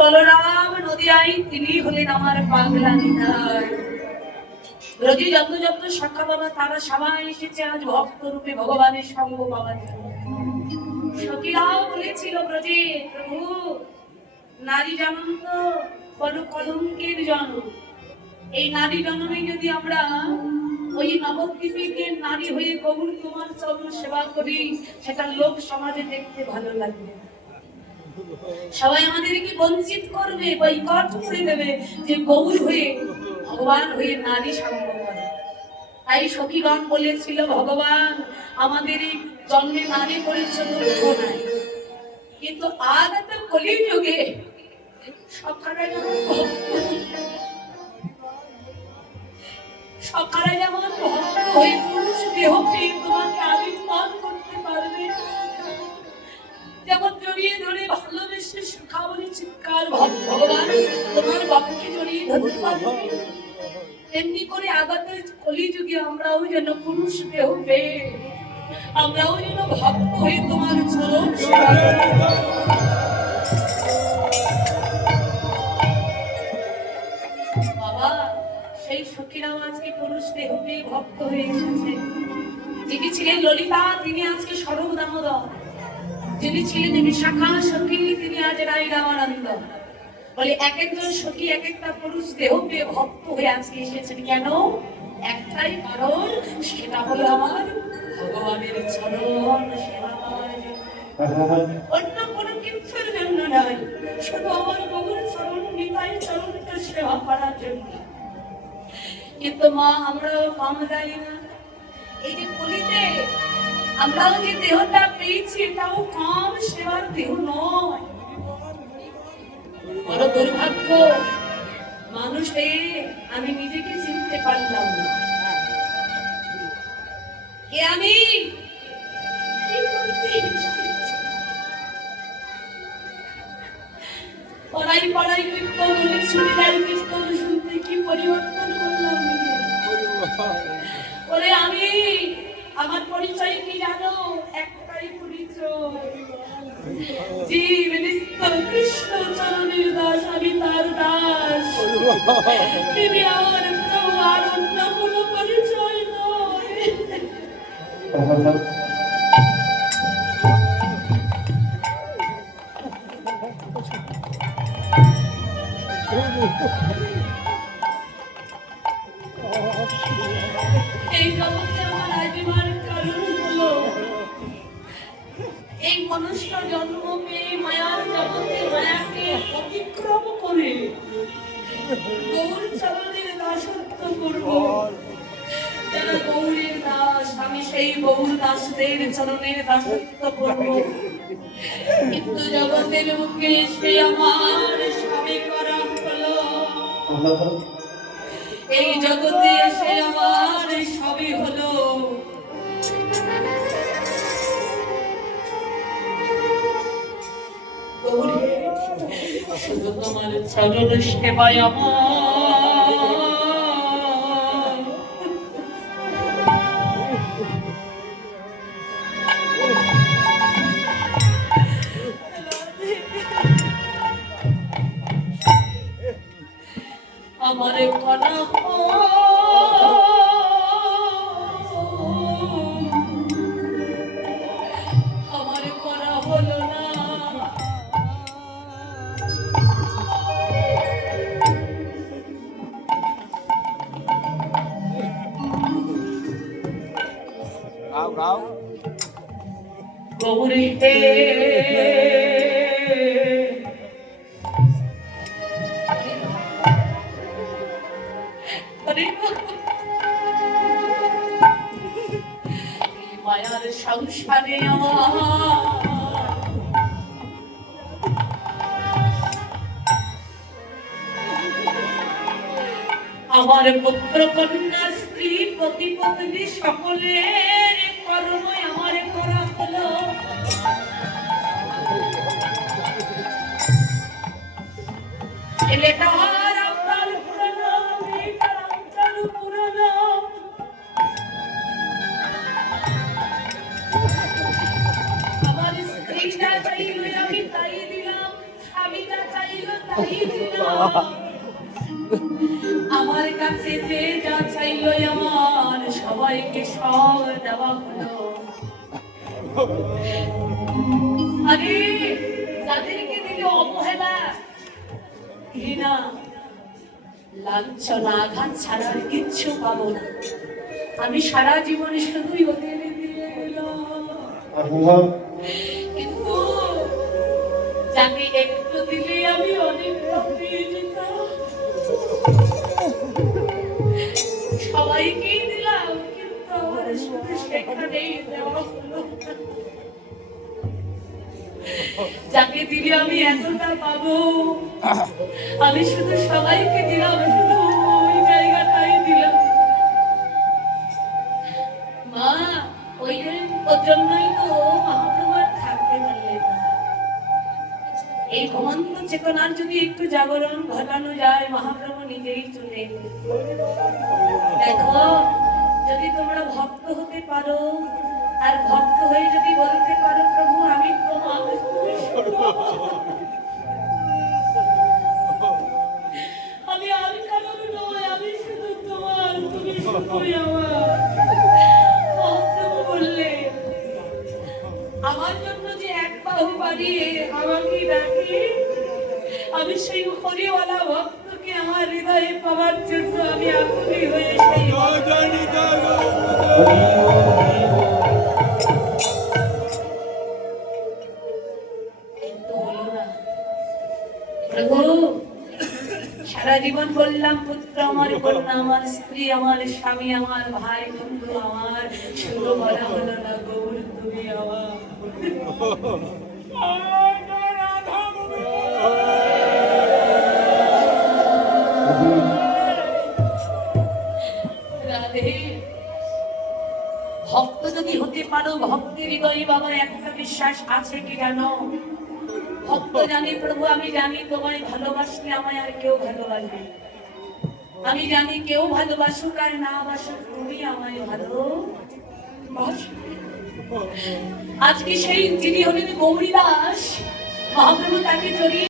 বলরাম নদিয়ায় তিনি হলেন আমার পাগলা নিতাই। রোজি যত যত সখা বাবা তারা সবাই এসেছে আজ ভক্ত রূপে ভগবানের সঙ্গ পাওয়ার জন্য। সখীরাও বলেছিল ব্রজে প্রভু নারী জনম তো বড় কলঙ্কের জন্ম। এই নারী জন্মে যদি আমরা ওই নবদ্বীপে নারী হয়ে গৌর তোমার চরণ সেবা করি সেটা লোক সমাজে দেখতে ভালো লাগবে, সবাই আমাদেরকে বঞ্চিত করবে, বয়কট করে দেবে যে গৌর হয়ে ভগবান হয়ে নারী সঙ্গ করে। তাই সখীগণ বলেছিল ভগবান আমাদের এই জন্মে নারী পরিচয় দুঃখ নাই, কিন্তু আজ তো কলিযুগে সকালে যেমন ভক্ত হয়ে পুরুষ দেহ পেয়ে তোমাকে আলিঙ্গন করতে পারবে, যেমন জড়িয়ে ধরে ভালোবেসে সুখা বলে চিৎকার ভগবান তোমার বাবাকে জড়িয়ে ধরতে পারবে, তেমনি করে আগামী কলিযুগে আমরাও যেন পুরুষ দেহ পেয়ে আমরাও যেন ভক্ত হয়ে তোমার চরণ সেবা করি। বাবা সেই সখীরাও আজকে পুরুষ দেহ পেয়ে ভক্ত হয়ে এসেছে। যিনি ছিলেন ললিতা তিনি আজকে স্বরূপ দামোদর, যিনি ছিলেন বিশাখা সখী তিনি আজ রায় রামানন্দ। বলে এক একজন সখী এক একটা পুরুষ দেহ পেয়ে ভক্ত হয়ে আজকে এসেছেন। কেন? একটাই কারণ, সেটা হলো আমার ভগবানের চরণ সেবা করার জন্য, অন্য কোনো কিছুর জন্য নয়, শুধু আমার গৌর চরণ নিতাই চরণকে সেবা করার জন্য। কিন্তু মা আমরাও কম যাই না, এই যে কলিতে আমরাও যে দেহটা পেয়েছি এটাও কম সেবার দেহ নয়। বড় দুর্ভাগ্য মানুষে আমি নিজেকে চিনতে পারলাম না, কে আমি, পড়াই পড়াই কীর্তন শুনিলাই কীর্তন শুনতে কি পরিবর্তন করলাম। ওরে আমি আমার পরিচয় কি জানো? একটাই পরিচয়, জীব নিত্য কৃষ্ণ চরণের দাস, আমি তার দাস, তিনি আমার প্রভু, আর অন্য কোনো পরিচয় নয়। এই জগতে আমার আদিমার কারণ হলো এই মনুষ্য জন্ম পেয়ে মায়ার জগতে মায়াকে অতিক্রম করে গৌর চরণের দাসত্ব করব। যারা গৌরের দাস আমি সেই গৌর দাসদের চরণের দাসত্ব করব। কিন্তু জগতের মুখে সে আমার স্বামী করা হলো, এই জগতে এসে আমার সবই হলো। শুধু তোমার চরণ সেবায় আমার করা আমার করা হলো না। গৌরী হে মায়ার সংসারে আমার পুত্র কন্যা স্ত্রী পতিপত্নী সকলের কর্ম আমার করা হলো। ছেলেটার আপনার পুরানো, মেয়েটার আপনার পুরানো, আমার স্ত্রীটা চাইল আমি তাই দিলাম, স্বামীটা চাইল তাই তাই দিলাম। আমার কাছে যে যা চাইলো আমার সবাইকে সব দেওয়া হলো। আরে যাদেরকে দিলে অবহেলা, ঘৃণা, লাঞ্ছনা, আঘাত ছাড়া আর কিচ্ছু পাবো না। আমি সারা জীবনে শুধুই ওদের দিয়ে গেলাম। কিন্তু যাকে একটু দিলে আমি অনেকটা পেয়ে যেতাম। সবাইকেই দিলাম, কিন্তু আমার শুধু সেখানেই দেওয়া হলো। যাকে দিলে আমি এতটা পাবো, আমি শুধু সবাইকে দিলাম, শুধু ওই জায়গাটাই দিলাম। মা, ওই জন্যই তো মহাপ্রভু আর থাকতে পারলেন না। এই ঘুমন্ত চেতনার যদি একটু জাগরণ ঘটানো যায়, মহাপ্রভু নিজেই চলে এলেন। দেখো, যদি তোমরা ভক্ত হতে পারো, আর ভক্ত হয়ে যদি বলতে পারো প্রভু আমি তোমার, আমি আর কারণ নয়, আমি শুধু তোমার, তুমি শুধুই আমার। মহাপ্রভু বললেন, আমার জন্য যে এক বাহু বাড়িয়ে আমাকে ডাকে, আমি সেই হরিওয়ালা ভক্তকে আমার হৃদয়ে পাওয়ার জন্য আমি আকুলি হয়ে সেই সারা জীবন বললাম পুত্র আমার, কন্যা আমার, স্ত্রী আমার, স্বামী আমার, ভাই বন্ধু আমার, শুধু বলা হলো না গৌর তুমি আমার। রাধে, ভক্ত যদি হতে পারো, ভক্তের হৃদয়ে বাবা একটা বিশ্বাস আছে কি জানো? ভক্ত জানি প্রভু আমি জানি তোমায় ভালোবাসলে আমায় আর কেউ ভালোবাসবে। আমি জানি কেউ ভালোবাসুক আর না বাসুক, তুমি আমায় ভালোবাসো। আজকে সেই যিনি হলেন গৌরীদাস, মহাপ্রভু তাকে জড়িয়ে